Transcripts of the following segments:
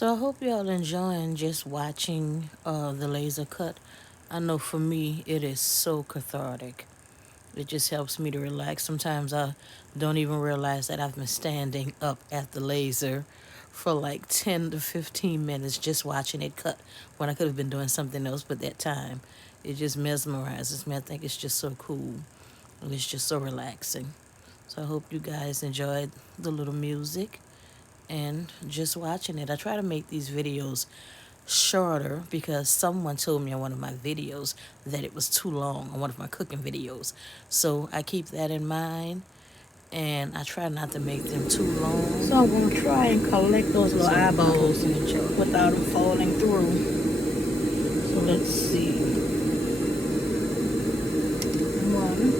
So I hope y'all enjoying just watching the laser cut. I know for me it is so cathartic. It just helps me to relax. Sometimes I don't even realize that I've been standing up at the laser for like 10 to 15 minutes just watching it cut when I could have been doing something else but that time. It just mesmerizes me. I think it's just so cool and it's just so relaxing. So I hope you guys enjoyed the little music and just watching it. I try to make these videos shorter because someone told me on one of my videos that it was too long on one of my cooking videos. So I keep that in mind and I try not to make them too long. So I'm going to try and collect those little eyeballs without them falling through. So let's see. One,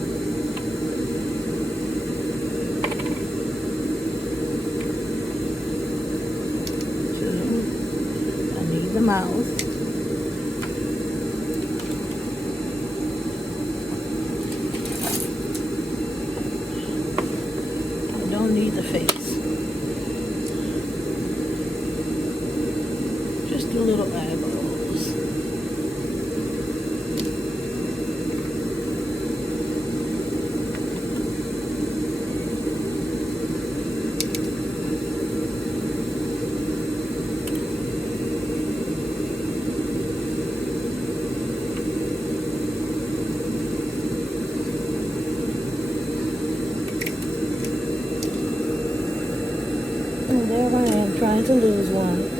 two. I need the mouth. I don't need the face. Just the little eyeballs. And there I am trying to lose one.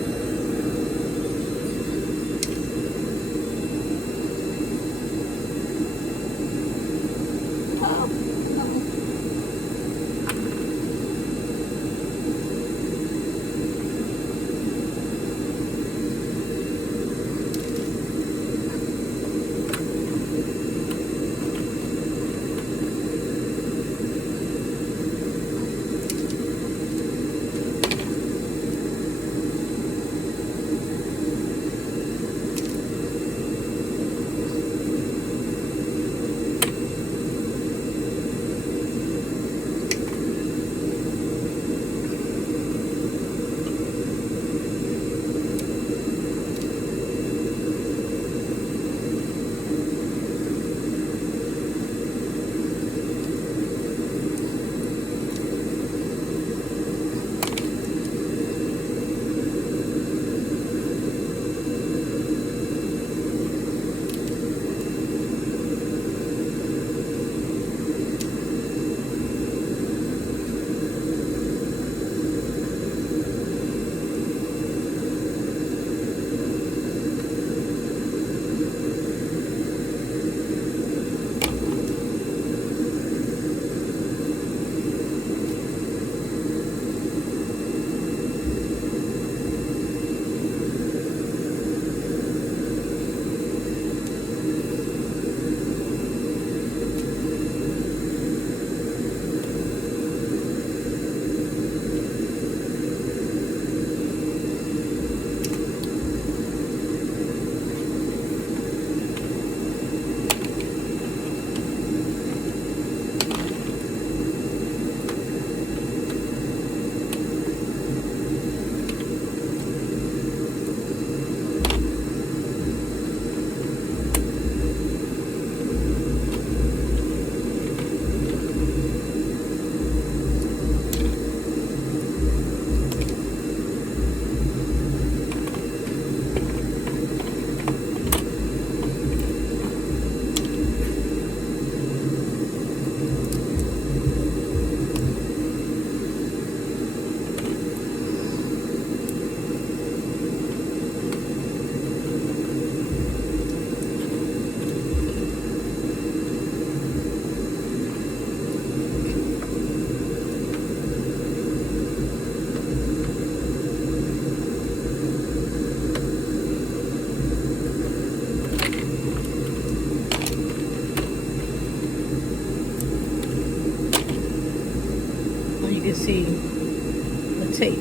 You can see the tape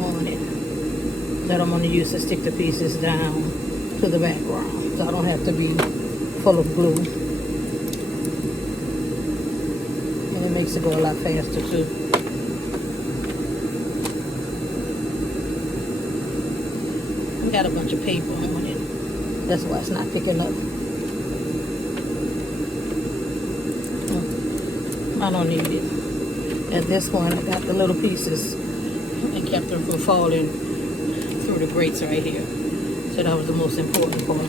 on it that I'm going to use to stick the pieces down to the background, so I don't have to be full of glue, and it makes it go a lot faster too. got a bunch of paper on it. That's why it's not picking up. I don't need it. At this point, I got the little pieces and kept them from falling through the grates right here. So that was the most important part.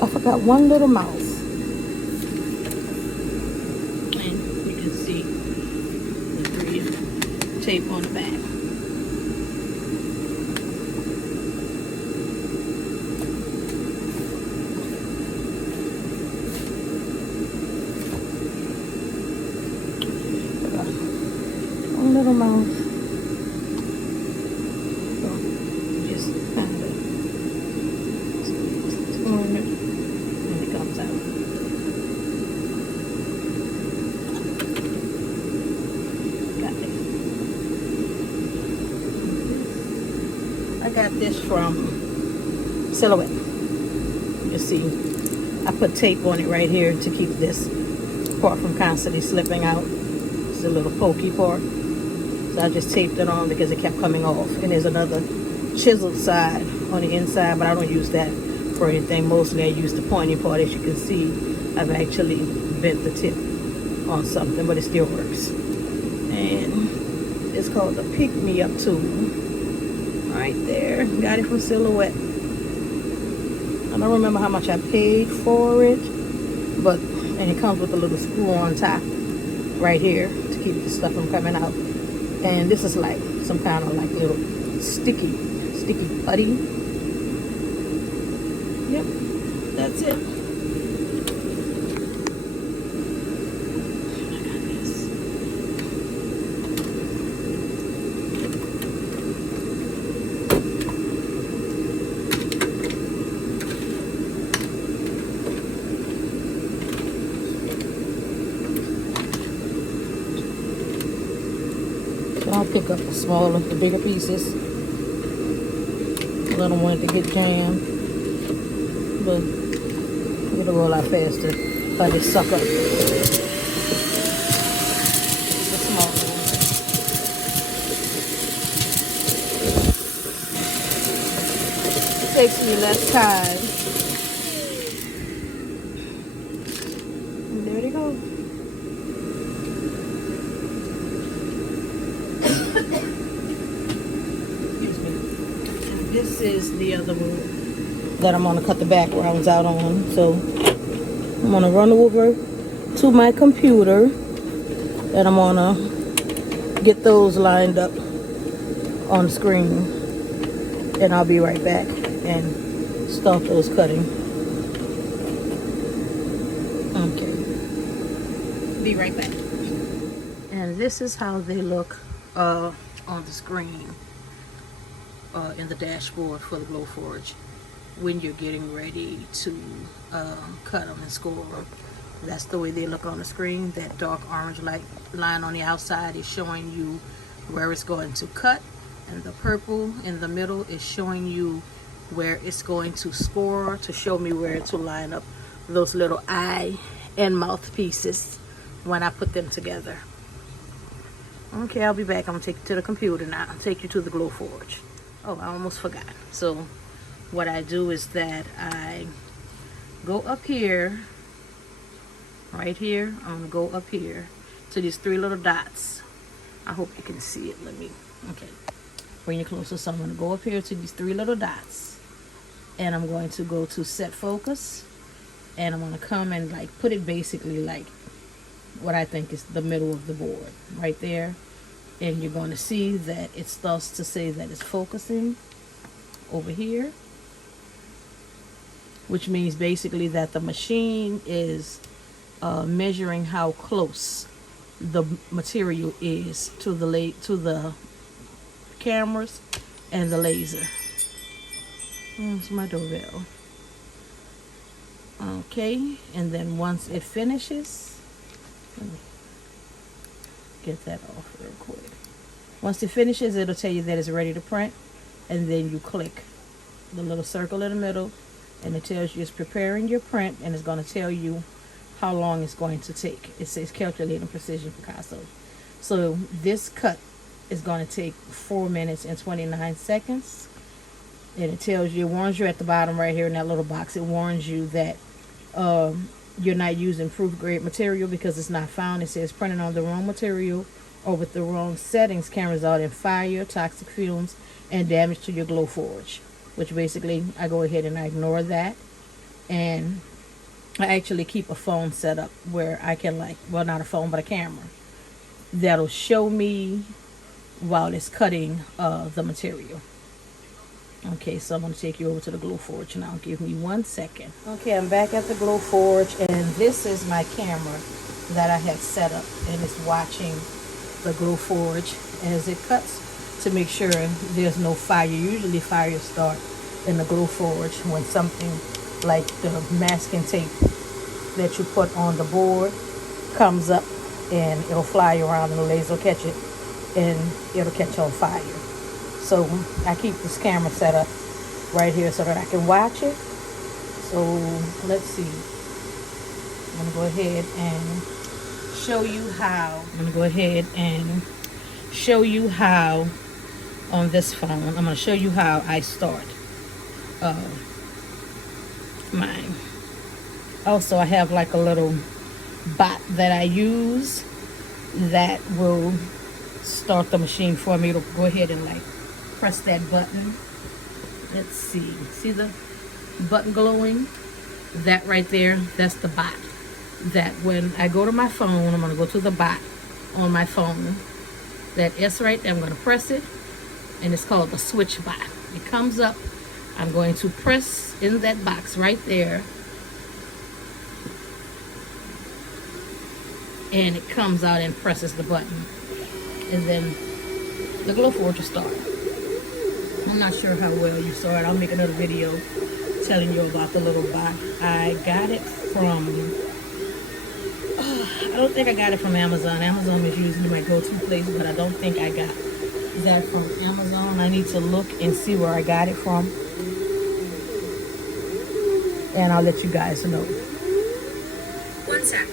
I forgot one little mouse. And you can see the green tape on the back. One little mouse. So just kind of turn it. Comes out. Got it. I got this from Silhouette. You see, I put tape on it right here to keep this part from constantly slipping out. It's a little pokey part. So I just taped it on because it kept coming off. And there's another chiseled side on the inside, but I don't use that for anything. Mostly I use the pointy part. As you can see, I've actually bent the tip on something, but it still works. And it's called the Pick Me Up tool. Right there. Got it from Silhouette. I don't remember how much I paid for it, but and it comes with a little screw on top right here to keep the stuff from coming out. And this is like some kind of like little sticky putty. Yep, that's it. I got this. So I'll pick up the bigger pieces. I don't want it to get jammed. But it'll roll out faster if I just suck up the small one. It takes me less time. And there they go. Excuse me. And this is the other one that I'm going to cut the backgrounds out on. So I'm going to run over to my computer and I'm going to get those lined up on the screen, and I'll be right back and start those cutting. Okay, be right back. And this is how they look on the screen in the dashboard for the Glowforge when you're getting ready to cut them and score them. That's the way they look on the screen. That dark orange line on the outside is showing you where it's going to cut, and the purple in the middle is showing you where it's going to score, to show me where to line up those little eye and mouth pieces when I put them together. Okay, I'll be back. I'm gonna take you to the computer now. I'll take you to the Glowforge. Oh, I almost forgot. So what I do is that I go up here, right here. I'm gonna go up here to these three little dots. I hope you can see it. Okay, bring it closer. So I'm gonna go up here to these three little dots, and I'm going to go to set focus, and I'm gonna come and like put it basically like what I think is the middle of the board right there. And you're going to see that it starts to say that it's focusing over here, which means basically that the machine is measuring how close the material is to the cameras and the laser. It's my doorbell. Okay, and then once it finishes, let me get that off real quick. Once it finishes, it'll tell you that it's ready to print, and then you click the little circle in the middle, and it tells you it's preparing your print, and it's going to tell you how long it's going to take. It says calculating precision Picasso. So this cut is going to take 4 minutes and 29 seconds. And it tells you, it warns you at the bottom right here in that little box. It warns you that you're not using proof grade material because it's not found. It says printing on the wrong material or with the wrong settings can result in fire, toxic fumes, and damage to your Glowforge. Which basically, I go ahead and I ignore that. And I actually keep a phone set up where I can, like, well, not a phone, but a camera that'll show me while it's cutting the material. Okay, so I'm going to take you over to the Glowforge now. Give me 1 second. Okay, I'm back at the Glowforge, and this is my camera that I had set up, and it's watching the Glowforge as it cuts to make sure there's no fire. Usually fires start in the Glowforge when something like the masking tape that you put on the board comes up, and it'll fly around and the laser will catch it and it'll catch on fire. So I keep this camera set up right here so that I can watch it. So let's see. I'm going to go ahead and show you how on this phone. I'm going to show you how I start mine. Also, I have like a little bot that I use that will start the machine for me. It'll go ahead and like press that button. Let's see the button glowing? That right there, that's the bot. That when I go to my phone, I'm going to go to the bot on my phone. That S right there, I'm going to press it, and it's called the switch bot. It comes up, I'm going to press in that box right there, and it comes out and presses the button, and then the Glowforge will start. I'm not sure how well you saw it. I'll make another video telling you about the little bot. I got it from, I don't think I got it from Amazon. Amazon is usually my go-to place, but I don't think I got that from Amazon. I need to look and see where I got it from, and I'll let you guys know. 1 sec.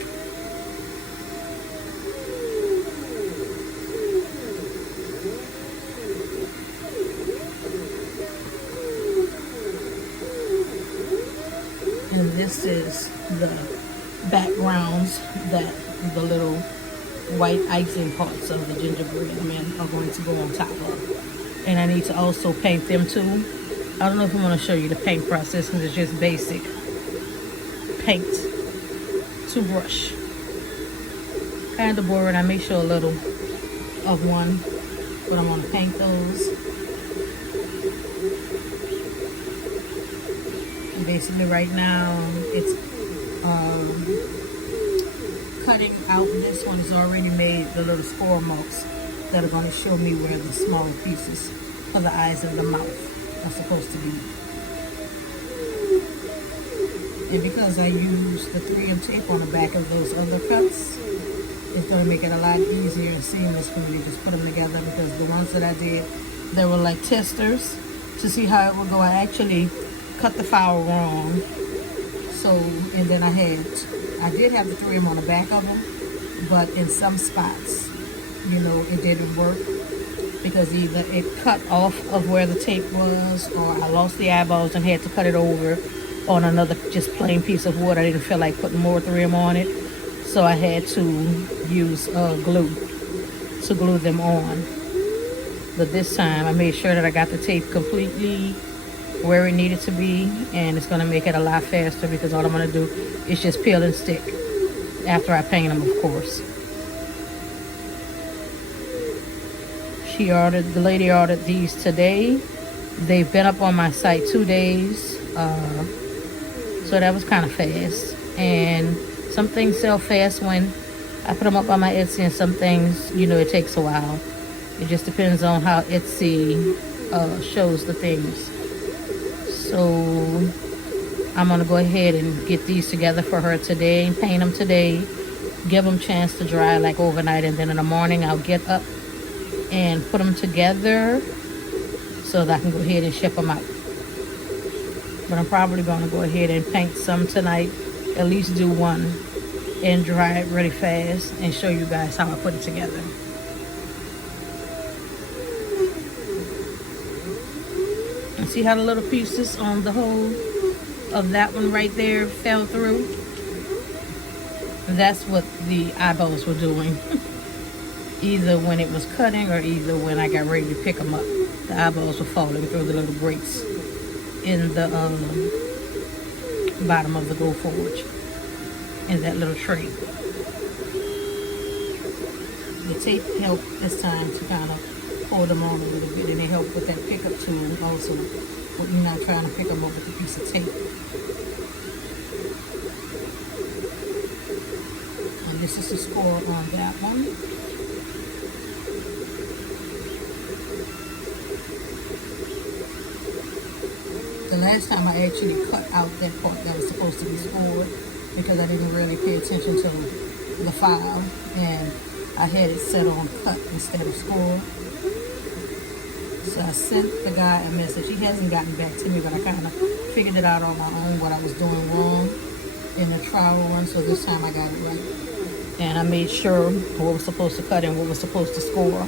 And this is the backgrounds that the little white icing parts of the gingerbread men are going to go on top of. And I need to also paint them too. I don't know if I'm going to show you the paint process because it's just basic paint to brush. Kind of boring. I may show a little of one, but I'm going to paint those. And basically right now it's cutting out. This one is already made the little score marks that are going to show me where the small pieces of the eyes and the mouth are supposed to be. And because I use the 3M tape on the back of those other cuts, it's going to make it a lot easier and seamless for me to just put them together, because the ones that I did, they were like testers to see how it would go. I actually cut the file wrong. So, and then I did have the 3M on the back of them, but in some spots, you know, it didn't work because either it cut off of where the tape was, or I lost the eyeballs and had to cut it over on another just plain piece of wood. I didn't feel like putting more 3M on it, so I had to use glue to glue them on. But this time I made sure that I got the tape completely where it needed to be, and it's going to make it a lot faster because all I'm going to do is just peel and stick after I paint them, of course. The lady ordered these today. They've been up on my site 2 days, so that was kind of fast. And some things sell fast when I put them up on my Etsy, and some things, you know, it takes a while. It just depends on how Etsy shows the things. So I'm gonna go ahead and get these together for her today, paint them today, give them a chance to dry like overnight, and then in the morning I'll get up and put them together so that I can go ahead and ship them out. But I'm probably gonna go ahead and paint some tonight, at least do one, and dry it really fast and show you guys how I put it together. And see how the little pieces on the hole of that one right there fell through? That's what the eyeballs were doing. Either when it was cutting or either when I got ready to pick them up. The eyeballs were falling through the little grates in the bottom of the Glowforge in that little tray. The tape helped this time to kind of pull them on a little bit, and it helped with that pickup tool also when you're not trying to pick them up with a piece of tape. And this is the score on that one. The last time I actually cut out that part that was supposed to be scored because I didn't really pay attention to the file, and I had it set on cut instead of score. So I sent the guy a message. He hasn't gotten back to me, but I kind of figured it out on my own what I was doing wrong in the trial one, so this time I got it right. And I made sure what was supposed to cut and what was supposed to score.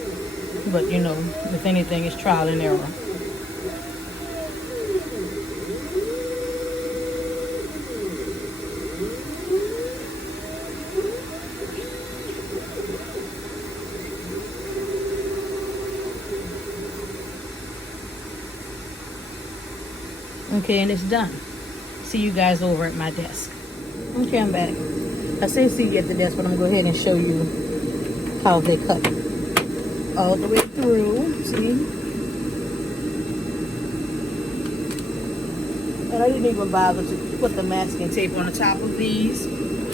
But you know, if anything, it's trial and error. Okay, and it's done. See you guys over at my desk. Okay, I'm back. I say see you at the desk, but I'm going to go ahead and show you how they cut all the way through. See? And I didn't even bother to put the masking tape on the top of these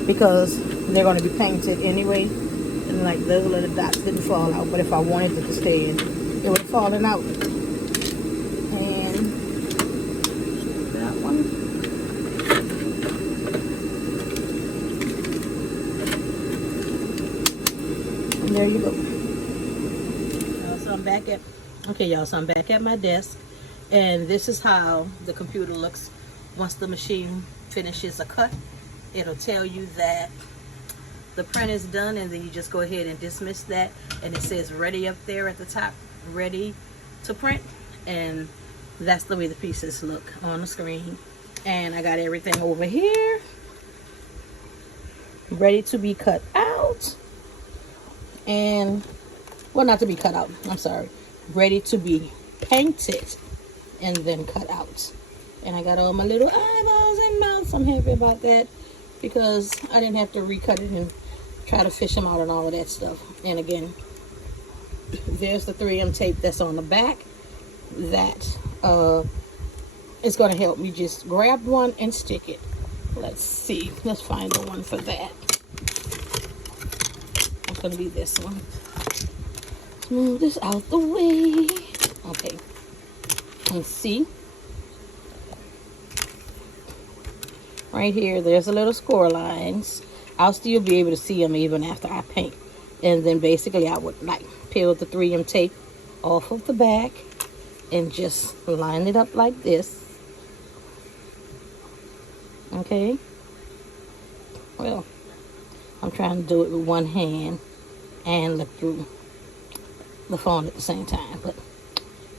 because they're going to be painted anyway. And like those little dots didn't fall out, but if I wanted it to stay in, it would have fallen out. There you go. So I'm back at so I'm back at my desk, and this is how the computer looks once the machine finishes a cut. It'll tell you that the print is done, and then you just go ahead and dismiss that, and it says ready up there at the top, ready to print, and that's the way the pieces look on the screen. And I got everything over here ready to be cut out. And well, not to be cut out, I'm sorry, ready to be painted and then cut out. And I got all my little eyeballs and mouths. I'm happy about that because I didn't have to recut it and try to fish them out and all of that stuff. And again, there's the 3M tape that's on the back that is going to help me. Just grab one and stick it. Let's see, let's find the one for that. It's going to be this one. Let's move this out the way. Okay. And see, right here, there's a little score lines. I'll still be able to see them even after I paint. And then basically I would like peel the 3M tape off of the back and just line it up like this. Okay. Well, I'm trying to do it with one hand and look through the phone at the same time, but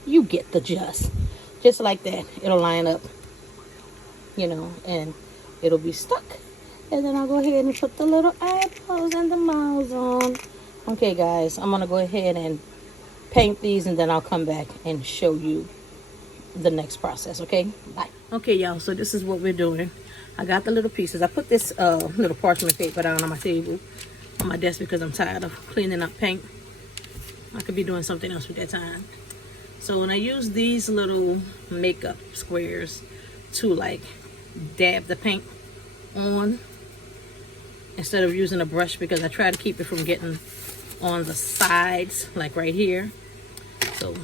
you get the gist. Just like that, it'll line up, you know, and it'll be stuck. And then I'll go ahead and put the little eyeballs and the mouths on. Okay, guys, I'm gonna go ahead and paint these, and then I'll come back and show you the next process. Okay, bye. Okay, y'all, so this is what we're doing. I got the little pieces. I put this little parchment paper down on my table, on my desk, because I'm tired of cleaning up paint. I could be doing something else with that time. So when I use these little makeup squares to like dab the paint on instead of using a brush, because I try to keep it from getting on the sides, like right here. So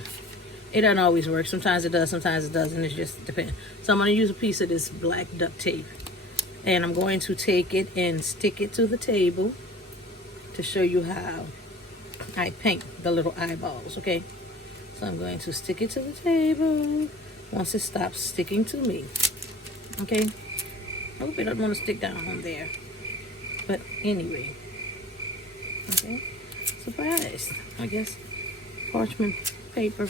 It doesn't always work. Sometimes it does, sometimes it doesn't. It just depends. So I'm going to use a piece of this black duct tape. And I'm going to take it and stick it to the table to show you how I paint the little eyeballs, okay? So I'm going to stick it to the table once it stops sticking to me, okay? I hope it doesn't want to stick down on there. But anyway, okay? Surprise, I guess. Parchment paper.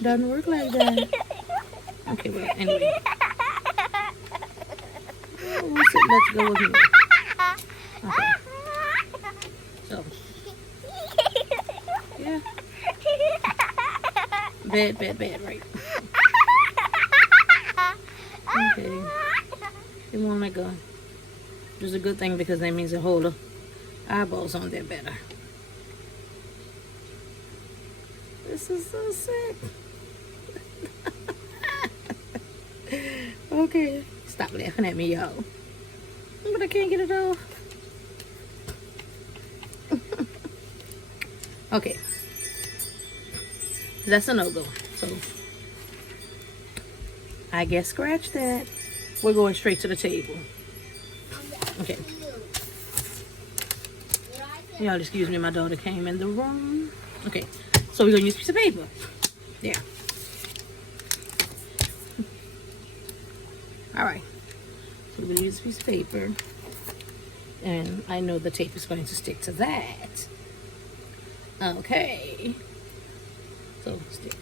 Doesn't work like that. Okay, well, anyway. Let's go with me. Okay. So, yeah. Bad, right? Okay. It won't let go. Which is a good thing because that means it hold the eyeballs on there better. This is so sick. Okay. Stop laughing at me, y'all. But I can't get it off. Okay. That's a no-go. So, I guess scratch that. We're going straight to the table. Okay. Y'all excuse me, my daughter came in the room. Okay. So we're going to use a piece of paper. There. Alright. So we're going to use a piece of paper. And I know the tape is going to stick to that. Okay. So, stick.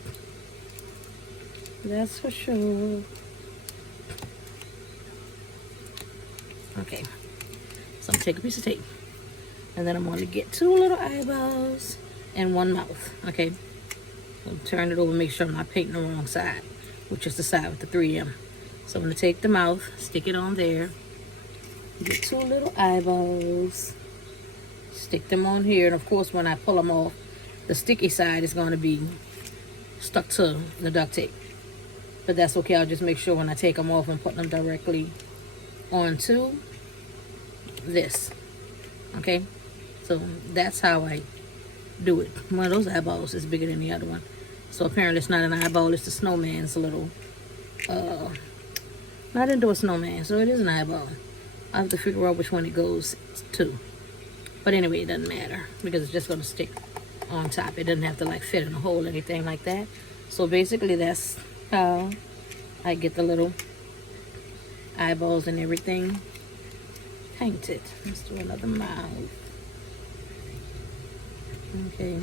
That's for sure. Okay. So I'm going to take a piece of tape. And then I'm going to get 2 little eyeballs and 1 mouth. Okay. So turn it over, make sure I'm not painting the wrong side, which is the side with the 3M. So I'm going to take the mouth, stick it on there. Get 2 little eyeballs. Stick them on here. And of course, when I pull them off, the sticky side is going to be stuck to the duct tape. But that's okay. I'll just make sure when I take them off and put them directly onto this. Okay. So that's how I do it. One of those eyeballs is bigger than the other one. So apparently it's not an eyeball. It's the snowman's little, not into a snowman. So it is an eyeball. I have to figure out which one it goes to. But anyway, it doesn't matter because it's just going to stick on top. It doesn't have to like fit in a hole or anything like that. So basically that's how I get the little eyeballs and everything painted. Let's do another mouth. Okay.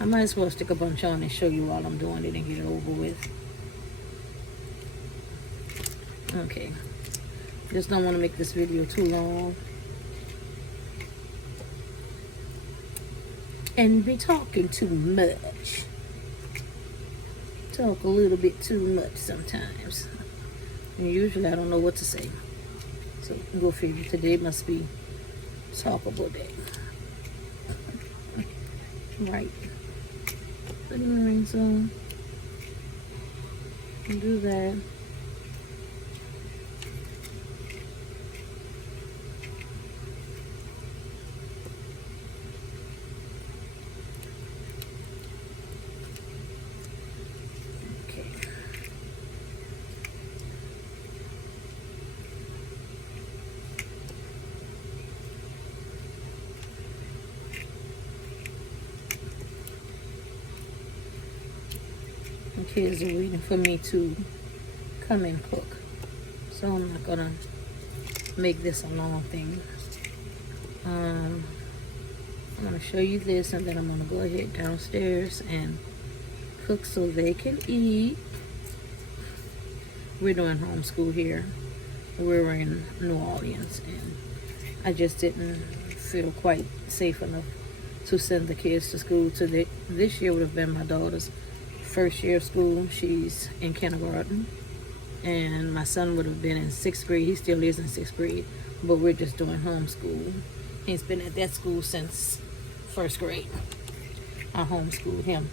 I might as well stick a bunch on and show you while I'm doing it and get it over with. Okay. Just don't want to make this video too long. And be talking too much. Talk a little bit too much sometimes. And usually I don't know what to say. So go figure. Today must be talkable day. Right. Put the rings on. And do that. Kids are waiting for me to come and cook, so I'm not gonna make this a long thing. I'm gonna show you this and then I'm gonna go ahead downstairs and cook so they can eat. We're doing homeschool here. We're in New Orleans and I just didn't feel quite safe enough to send the kids to school. This year would have been my daughter's first year of school. She's in kindergarten, and my son would have been in 6th grade. He still is in 6th grade, but we're just doing homeschool. He's been at that school since 1st grade. I homeschooled him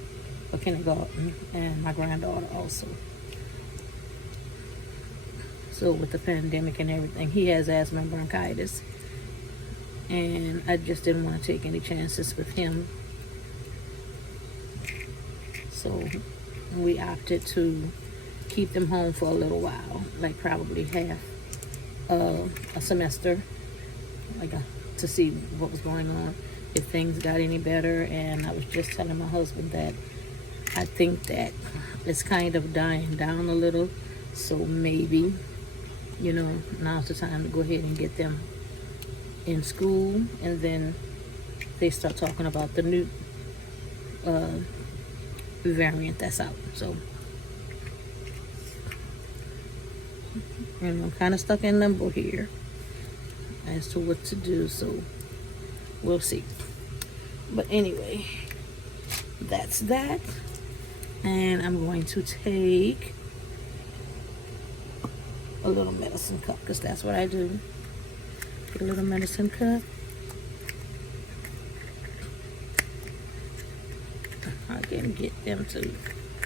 for kindergarten, and my granddaughter also. So with the pandemic and everything, he has asthma and bronchitis, and I just didn't want to take any chances with him. So we opted to keep them home for a little while, like probably half a semester, to see what was going on, if things got any better. And I was just telling my husband that I think that it's kind of dying down a little. So maybe, now's the time to go ahead and get them in school. And then they start talking about the new variant that's out. So, I'm kind of stuck in limbo here as to what to do. So, we'll see. But anyway, that's that. And I'm going to take a little medicine cup, because that's what I do. Get a little medicine cup. I can get them to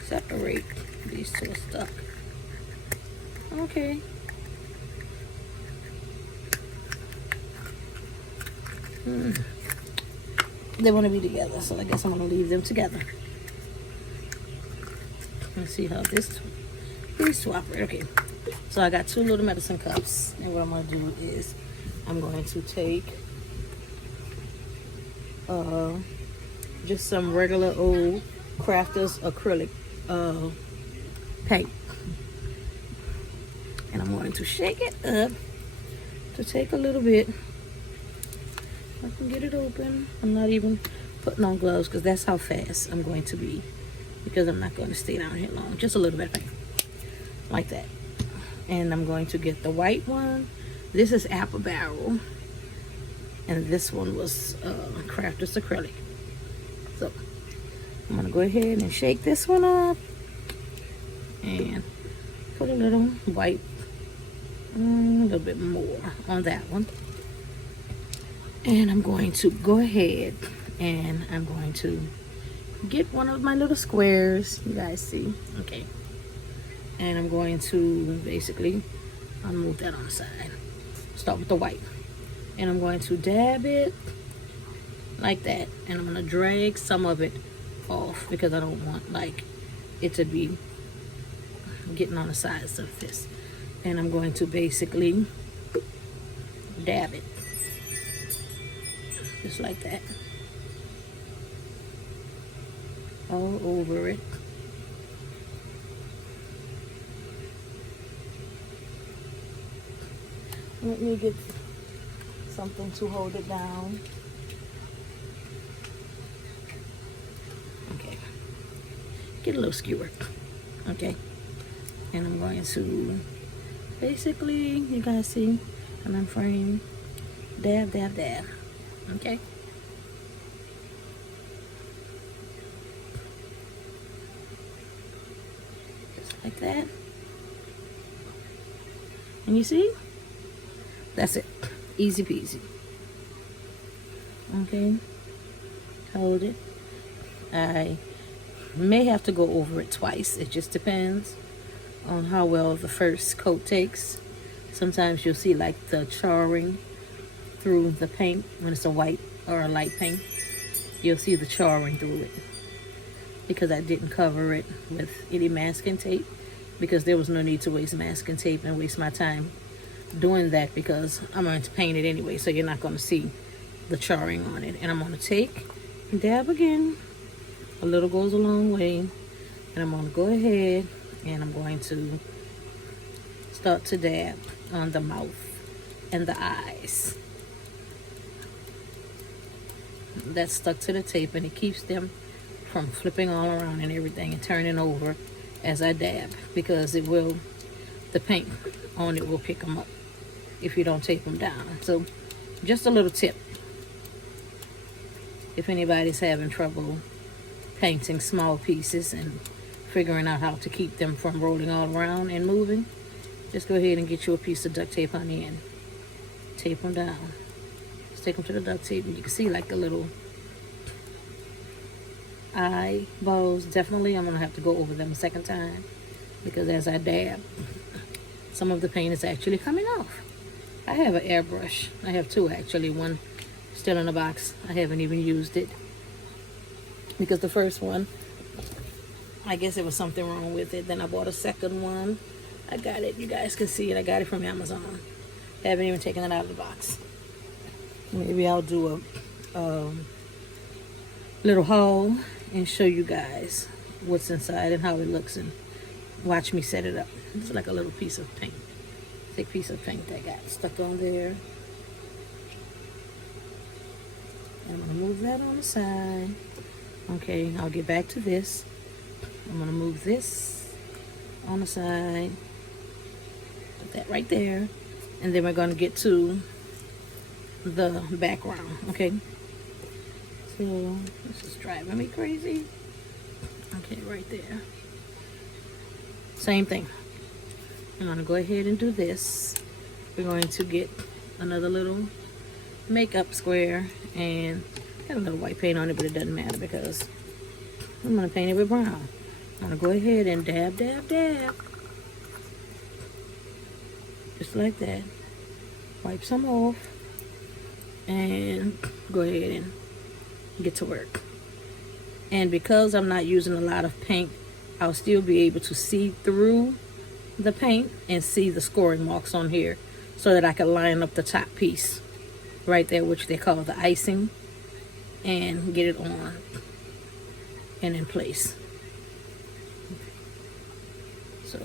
separate. These two are stuck. Okay. They want to be together, so I guess I'm going to leave them together. Let's see how these two operate. Okay. So I got two little medicine cups, and what I'm going to do is I'm going to take just some regular old Crafters acrylic paint, and I'm going to shake it up to take a little bit. I can get it open. I'm not even putting on gloves because that's how fast I'm going to be, because I'm not going to stay down here long. Just a little bit of paint like that. And I'm going to get the white one. This is apple barrel, and this one was Crafters acrylic. So I'm gonna go ahead and shake this one up and put a little white, a little bit more on that one. And I'm going to go ahead and I'm going to get one of my little squares. You guys see? Okay. And I'm going to basically, I'll move that on the side. Start with the white. And I'm going to dab it like that. And I'm going to drag some of it off because I don't want it to be getting on the sides of this. And I'm going to basically dab it. Just like that. All over it. Let me get something to hold it down. Okay. Get a little skewer. Okay. And I'm going to basically, you guys see, I'm in frame. Dab, dab, dab. Okay. Just like that. And you see? That's it. Easy peasy. Okay. Hold it. I may have to go over it twice. It just depends on how well the first coat takes. Sometimes you'll see the charring through the paint when it's a white or a light paint. You'll see the charring through it because I didn't cover it with any masking tape, because there was no need to waste masking tape and waste my time doing that, because I'm going to paint it anyway, so you're not going to see the charring on it. And I'm going to take and dab again. A little goes a long way. And I'm going to go ahead and I'm going to start to dab on the mouth and the eyes. That's stuck to the tape, and it keeps them from flipping all around and everything and turning over as I dab, because the paint on it will pick them up if you don't tape them down. So just a little tip, if anybody's having trouble painting small pieces and figuring out how to keep them from rolling all around and moving, just go ahead and get you a piece of duct tape on the end. Tape them down. Just take them to the duct tape, and you can see the little eyeballs. Definitely I'm gonna have to go over them a second time, because as I dab, some of the paint is actually coming off. I have an airbrush. I have two actually. One still in the box. I haven't even used it, because the first one I guess there was something wrong with it. Then I bought a second one. I got it. You guys can see it. I got it from Amazon. Haven't even taken it out of the box. Maybe I'll do a little haul and show you guys what's inside and how it looks, and watch me set it up. It's like a little piece of paint. Thick piece of paint that got stuck on there. I'm gonna move that on the side. Okay, I'll get back to this. I'm gonna move this on the side. Put that right there. And then we're gonna get to the background, okay? So this is driving me crazy. Okay, right there. Same thing. I'm gonna go ahead and do this. We're going to get another little makeup square, and got a little white paint on it, but it doesn't matter because I'm gonna paint it with brown. I'm gonna go ahead and dab, dab, dab. Just like that. Wipe some off and go ahead and get to work. And because I'm not using a lot of paint, I'll still be able to see through the paint and see the scoring marks on here, so that I can line up the top piece right there, which they call the icing, and get it on and in place. So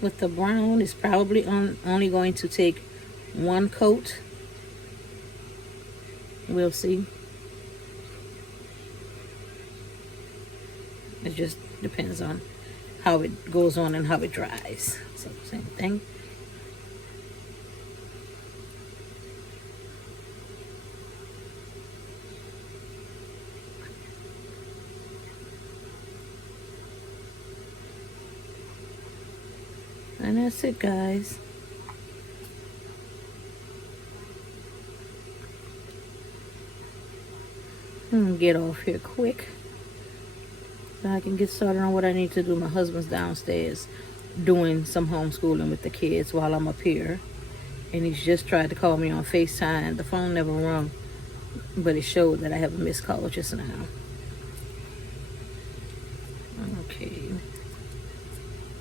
with the brown, it's probably only going to take one coat. We'll see. It just depends on how it goes on and how it dries. So same thing. And that's it, guys. I'm gonna get off here quick so I can get started on what I need to do. My husband's downstairs doing some homeschooling with the kids while I'm up here. And he's just tried to call me on FaceTime. The phone never rung, but it showed that I have a missed call just now. Okay.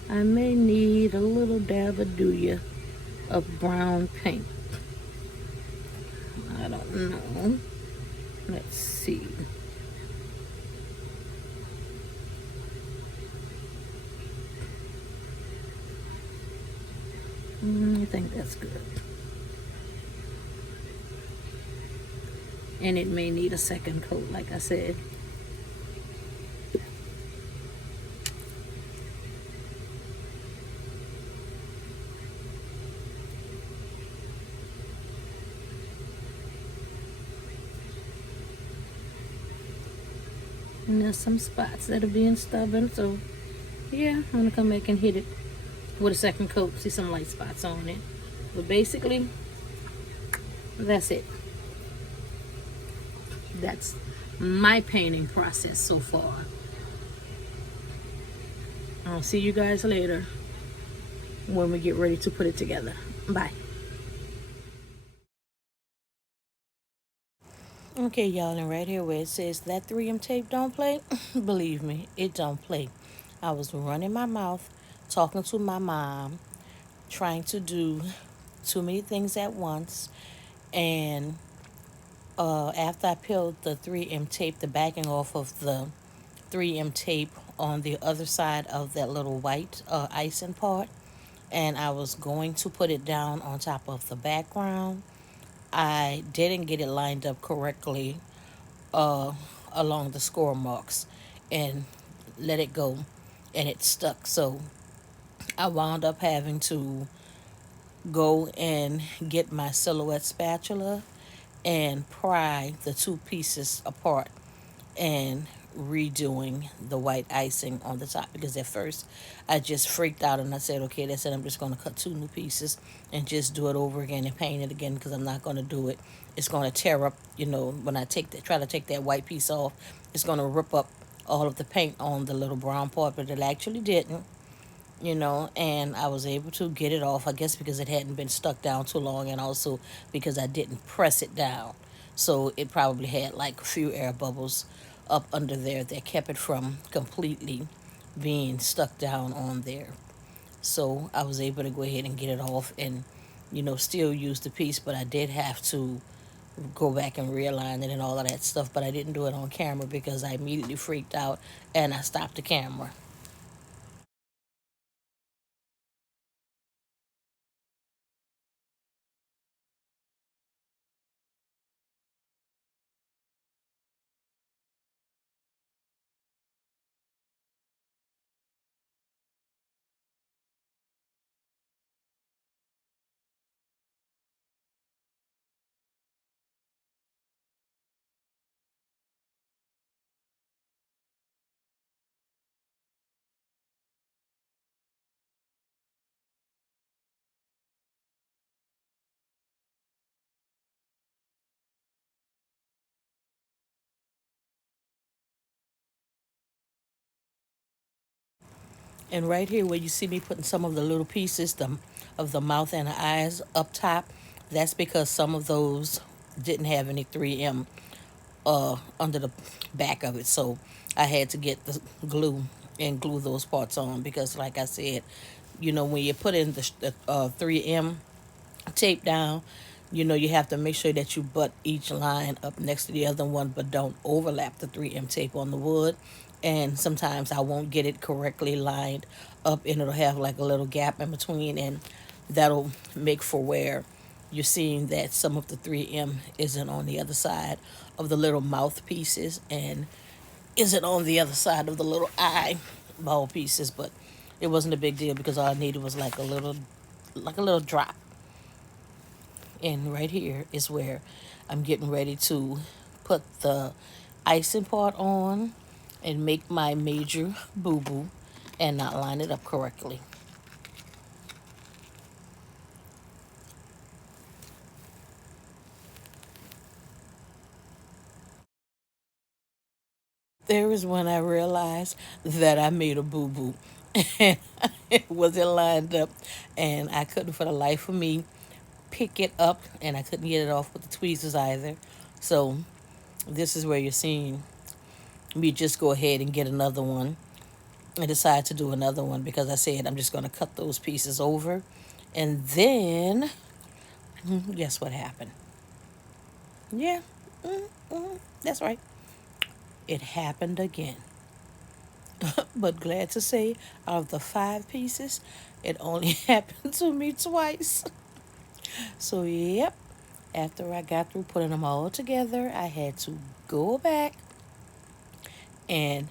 I may need a little dab of brown paint. I don't know. Let's see. I think that's good. And it may need a second coat, like I said. And there's some spots that are being stubborn, so yeah, I'm gonna come back and hit it with a second coat. See some light spots on it. But basically, that's it. That's my painting process so far. I'll see you guys later when we get ready to put it together. Bye. Okay, y'all, and right here where it says that 3M tape don't play, believe me, it don't play. I was running my mouth, talking to my mom, trying to do too many things at once, and after I peeled the 3M tape, the backing off of the 3M tape on the other side of that little white icing part, and I was going to put it down on top of the background. I didn't get it lined up correctly uh, along the score marks and let it go, and it stuck. So I wound up having to go and get my silhouette spatula and pry the two pieces apart and redoing the white icing on the top, because at first I just freaked out and I said, okay, that's it, I'm just going to cut two new pieces and just do it over again and paint it again, because I'm not going to do it. It's going to tear up, when I try to take that white piece off, it's going to rip up all of the paint on the little brown part, but it actually didn't. And I was able to get it off, I guess because it hadn't been stuck down too long, and also because I didn't press it down. So it probably had like a few air bubbles up under there that kept it from completely being stuck down on there. So I was able to go ahead and get it off and, still use the piece, but I did have to go back and realign it and all of that stuff. But I didn't do it on camera because I immediately freaked out and I stopped the camera. And right here where you see me putting some of the little pieces of the mouth and the eyes up top, that's because some of those didn't have any 3M under the back of it. So I had to get the glue and glue those parts on because, like I said, when you put in the 3M tape down, you have to make sure that you butt each line up next to the other one, but don't overlap the 3M tape on the wood. And sometimes I won't get it correctly lined up, and it'll have like a little gap in between, and that'll make for where you're seeing that some of the 3M isn't on the other side of the little mouthpieces and isn't on the other side of the little eyeball pieces. But it wasn't a big deal because all I needed was like a little drop. And right here is where I'm getting ready to put the icing part on and make my major boo boo and not line it up correctly. There is when I realized that I made a boo boo and it wasn't lined up, and I couldn't for the life of me pick it up, and I couldn't get it off with the tweezers either. So this is where you're seeing me just go ahead and get another one. I decided to do another one because I said I'm just going to cut those pieces over. And then, guess what happened? Yeah, that's right. It happened again. But glad to say, out of the 5 pieces, it only happened to me twice. So, yep, after I got through putting them all together, I had to go back and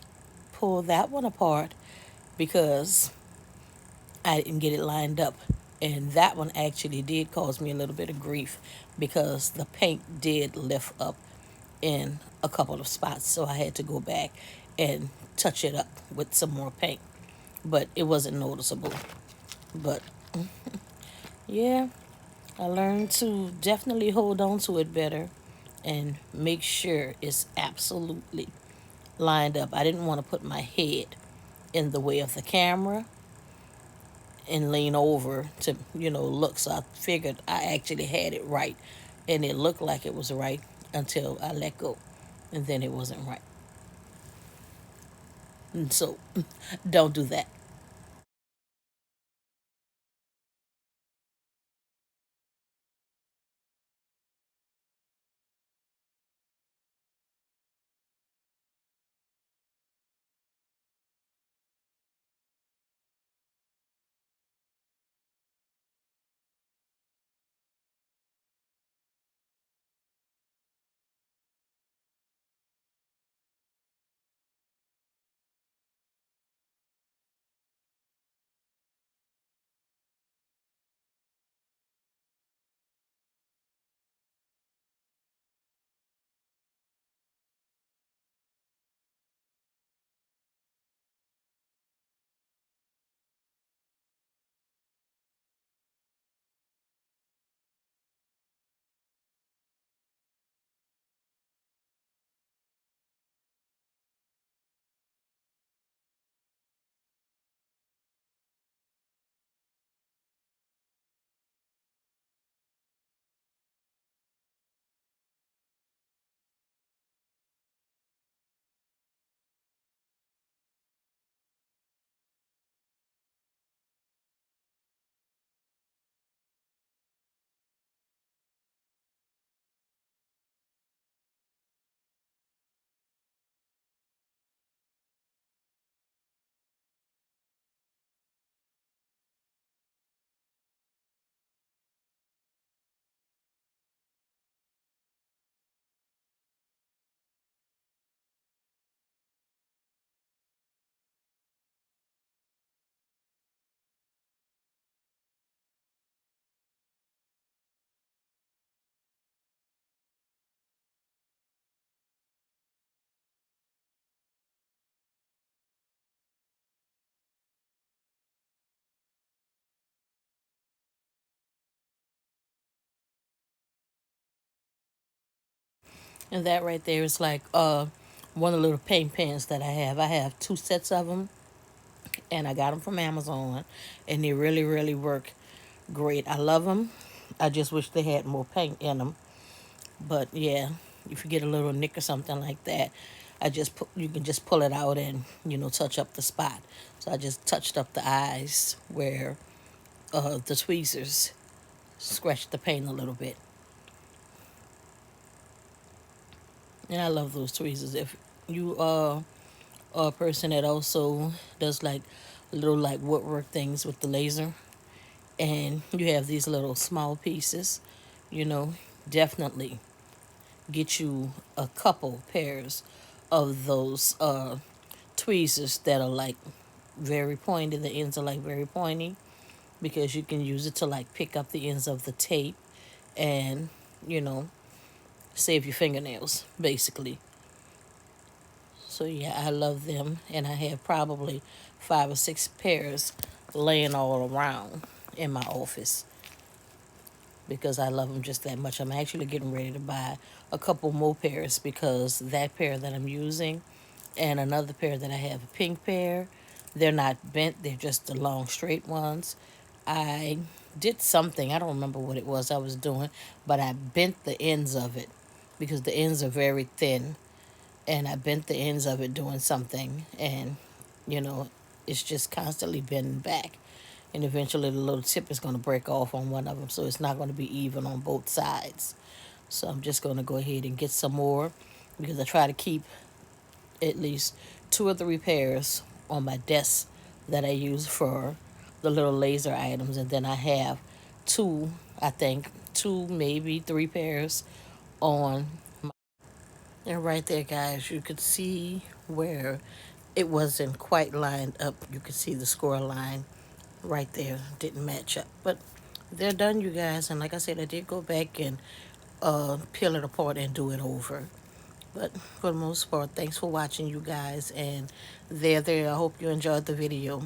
pull that one apart because I didn't get it lined up. And that one actually did cause me a little bit of grief because the paint did lift up in a couple of spots. So I had to go back and touch it up with some more paint. But it wasn't noticeable. But yeah, I learned to definitely hold on to it better and make sure it's absolutely lined up. I didn't want to put my head in the way of the camera and lean over to, look. So I figured I actually had it right. And it looked like it was right until I let go. And then it wasn't right. And so don't do that. And that right there is like one of the little paint pens that I have. I have two sets of them, and I got them from Amazon, and they really, really work great. I love them. I just wish they had more paint in them. But yeah, if you get a little nick or something like that, you can just pull it out and touch up the spot. So I just touched up the eyes where the tweezers scratched the paint a little bit. And I love those tweezers. If you are a person that also does like little like woodwork things with the laser, and you have these little small pieces, you know, definitely get you a couple pairs of those tweezers that are like very pointy. The ends are like very pointy because you can use it to like pick up the ends of the tape and you know save your fingernails basically. So yeah, I love them, and I have probably 5 or 6 pairs laying all around in my office because I love them just that much. I'm actually getting ready to buy a couple more pairs because that pair that I'm using and another pair that I have, a pink pair, they're not bent, they're just the long straight ones. I did something, I don't remember what it was I was doing, but I bent the ends of it because the ends are very thin, and I bent the ends of it doing something, and you know, it's just constantly bending back. And eventually, the little tip is going to break off on one of them, so it's not going to be even on both sides. So I'm just going to go ahead and get some more because I try to keep at least 2 or 3 pairs on my desk that I use for the little laser items, and then I have two, I think, two, maybe 3 pairs on. And right there, guys, you could see where it wasn't quite lined up. You could see the score line right there didn't match up. But they're done, you guys. And like I said, I did go back and peel it apart and do it over. But for the most part, thanks for watching, you guys. And there. I hope you enjoyed the video.